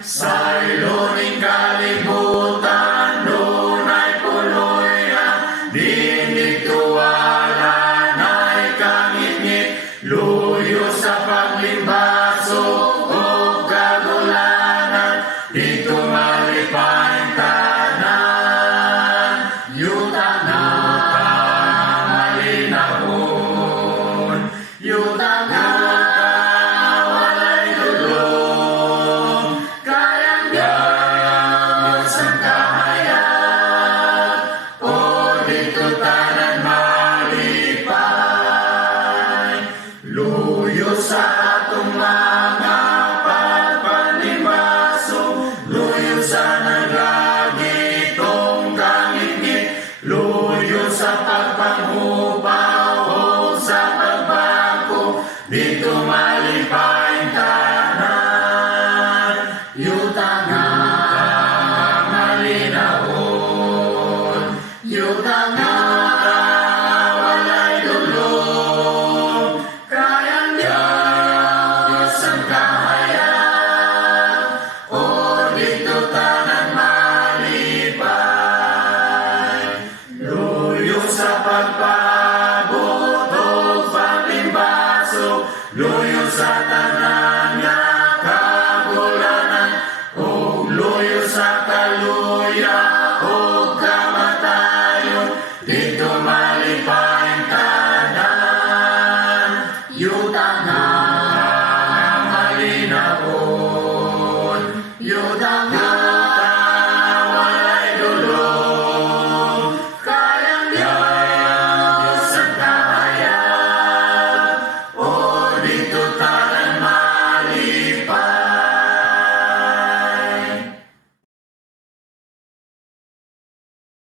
Sa iluning kalibutan, dunay puloy ang dinituwala na'y kangit-ngit, luyo sa paglimbaso o kagulanan, dito malipay tanan, yuta na malinahon, yuta na walay dulong, kayang-kayang sa kahayag, o dito tanan malipay, luyo sa atong mga